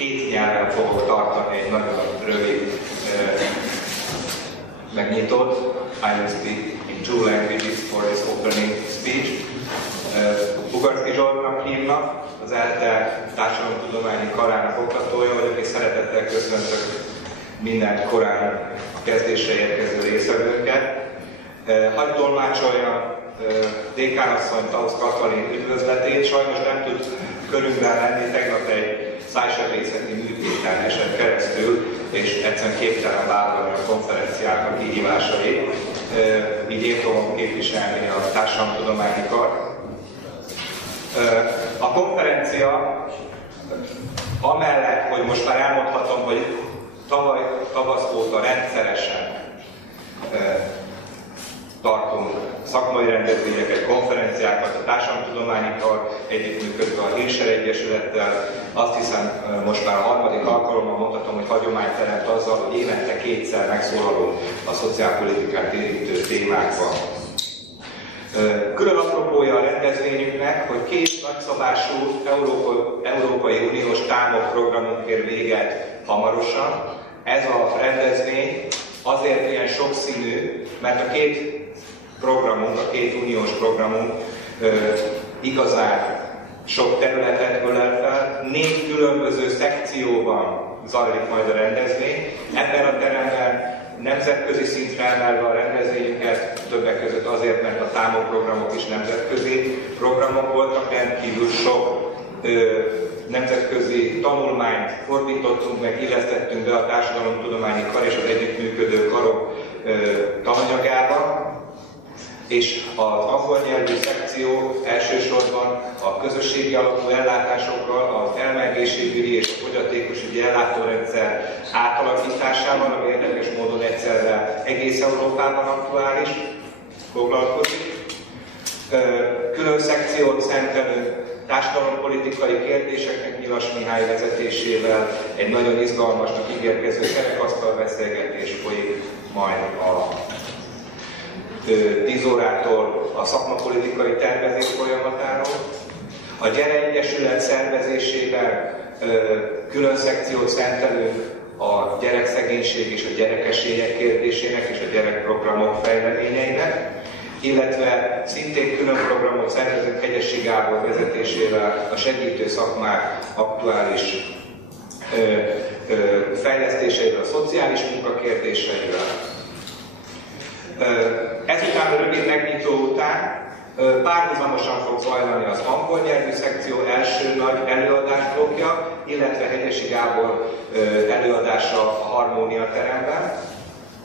két nyelven fogok tartani egy nagyon rövid megnyitót. I will speak in two languages for this opening speech. Bugarszki Zsoltnak hívnak, az ELTE Társadalomtudományi Karának oktatója vagyok, és szeretettel köszöntök minden korán kezdésre érkező résztvevőket. Hadd tolmácsoljam dékánasszony Tausz Katalin üdvözletét, sajnos nem tud körünkben lenni, tegnap egy szájsebészeti műtéten esett keresztül, és egyszerűen képtelen vállalni a konferenciának kihívásait. Így én fogom képviselni a Társadalomtudományi Kar. A konferencia amellett, hogy most már elmondhatom, hogy tavaly tavasz óta rendszeresen tartunk szakmai rendezvényeket, konferenciákat, a Társadalomtudományi Kar együttműködve a Hilser Egyesülettel. Azt hiszem, most már a harmadik alkalommal mondhatom, hogy hagyományt teremt azzal, hogy évente kétszer megszólalunk a szociálpolitikát érintő témákban. Külön apropója a rendezvényünknek, hogy két nagyszabású Európai Uniós támogprogramunk ér véget hamarosan. Ez a rendezvény azért ilyen sokszínű, mert a két programunk, a két uniós programunk igazán sok területet ölel fel, 4 különböző szekcióban zajlik majd a rendezvény. Ebben a teremben nemzetközi szintre emelve a rendezvényünket, többek között azért, mert a támogprogramok is nemzetközi programok voltak, rendkívül sok nemzetközi tanulmányt fordítottunk meg, illesztettünk be a Társadalomtudományi Kar és az együttműködő karok tananyagába, és az angol nyelvű szekció elsősorban a közösségi alapú ellátásokkal, az elmegészségügyi és a fogyatékosügyi ellátórendszer átalakításával, ami érdekes módon egyszerre egész Európában aktuális, foglalkozik. Külön szekciót szentelünk társadalompolitikai kérdéseknek Nyilas Mihály vezetésével, egy nagyon izgalmasnak ígérkező kerekasztal beszélgetés folyik majd a 10 órától a szakmapolitikai tervezés folyamatáról. A Gyere Egyesület szervezésében külön szekciót szentelünk a gyerekszegénység és a gyerekesélyek kérdésének és a gyerekprogramok fejleményeinek, illetve szintén külön programot szervezünk Hegyesi Gábor vezetésével a segítő szakmák aktuális fejlesztéseivel, a szociális munka kérdéseivel. Ezután a rövid megnyitó után párhuzamosan fog zajlani az angol nyelvű szekció első nagy előadásblokja, illetve Hegyesi Gábor előadása a Harmónia teremben,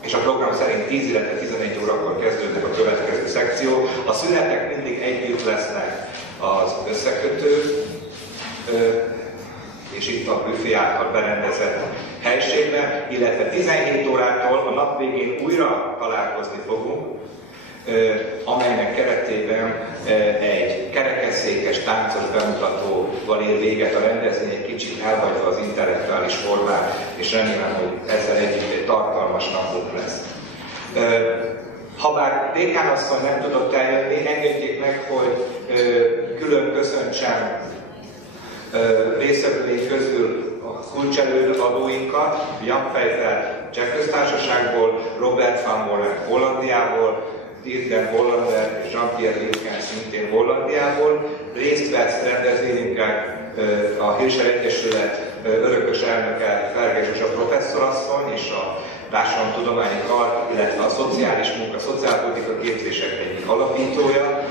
és a program szerint 10, illetve 11 órakor kezdődik a következő szekció. A szünetek mindig együtt lesznek az összekötő, és itt a büfé által berendezett helységben, illetve 17 órától a nap végén újra találkozni fogunk, amelynek keretében egy kerekesszékes, táncos bemutatóval ér véget a rendezvény, egy kicsit elhagyva az intellektuális formát, és remélem, hogy ezzel együtt egy tartalmas napunk lesz. Habár dékánasszony nem tudott eljönni, engedjék meg, hogy külön köszöntsem résztvevőink közül a kulcselőadóinkat, Jan Pfeiffer Cseh Köztársaságból, Robert van Molen Hollandiából, Dirk Hollander és Jean-Pierre Linken szintén Hollandiából. Részt vesz rendezvényünkkel a Hilser Egyesület örökös elnöke Ferges Zsuzsa professzorasszony és a Társadalomtudományi Kar, illetve a szociális munka, szociálpolitika képzések egyik alapítója.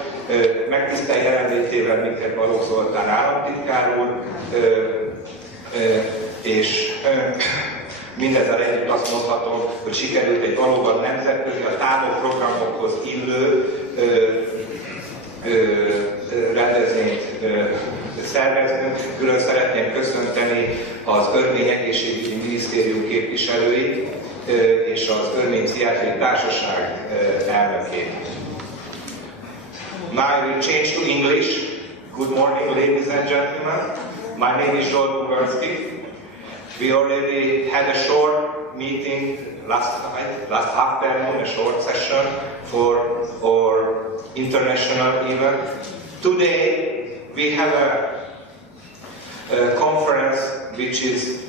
Megtisztel jelenlétével minket Balogh Zoltán államtitkár úr, és mindezzel együtt azt mondhatom, hogy sikerült egy valóban nemzetközi, a támogprogramokhoz illő rendezvényt szerveznünk. Külön szeretném köszönteni az Örmény Egészségügyi Minisztérium képviselőit és az Örmény Pszichiátriai Társaság elnökét. Now I will change to English. Good morning, ladies and gentlemen. My name is Zsolt Bugarszki. We already had a short meeting last afternoon, a short session for our international event. Today we have a conference which is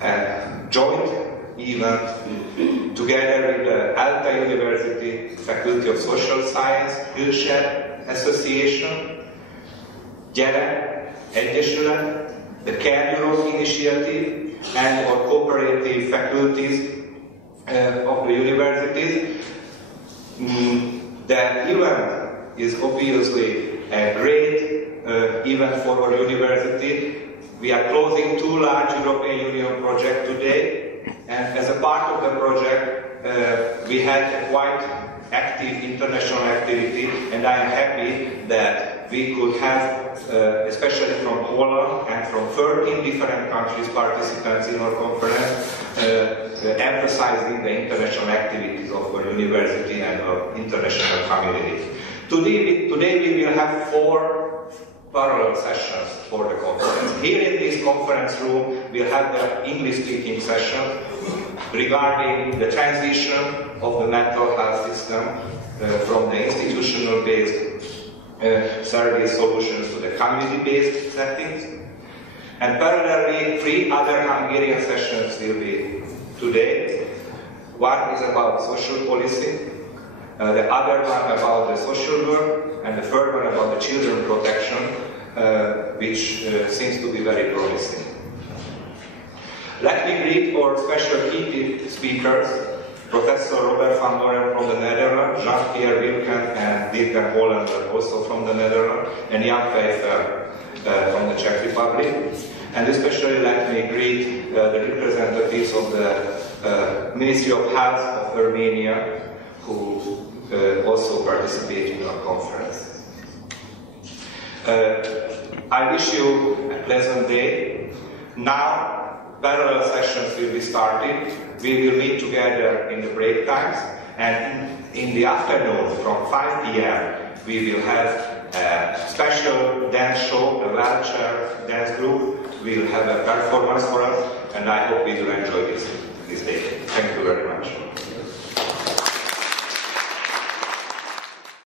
a joint event together with the Alta University Faculty of Social Science, Hillshed Association, Gyere Egyesület, the Care Europe Initiative, and our cooperative faculties of the universities. The event is obviously a great event for our university. We are closing 2 large European Union projects today, and as a part of the project we had a quite active international activity, and I am happy that we could have, especially from Poland and from 13 different countries, participants in our conference, emphasizing the international activities of our university and our international community. Today we will have 4 parallel sessions for the conference. Here in this conference room we'll have the English-speaking session regarding the transition of the mental health system from the institutional-based service solutions to the community-based settings. And parallelly, 3 other Hungarian sessions will be today. One is about social policy, the other one about the social work, and the third one about the children protection, which seems to be very promising. Let me greet our special key speakers, Professor Robert van Doren from the Netherlands, Jean-Pierre Wilken and Dirk Hollander, also from the Netherlands, and Jan Pfeiffer from the Czech Republic. And especially let me greet the representatives of the Ministry of Health of Armenia, who also participate in our conference. I wish you a pleasant day. Now, parallel sessions will be started. We will meet together in the break times, and in the afternoon from 5 p.m. we will have a special dance show. The Welcher dance group will have a performance for us, and I hope we will enjoy this day.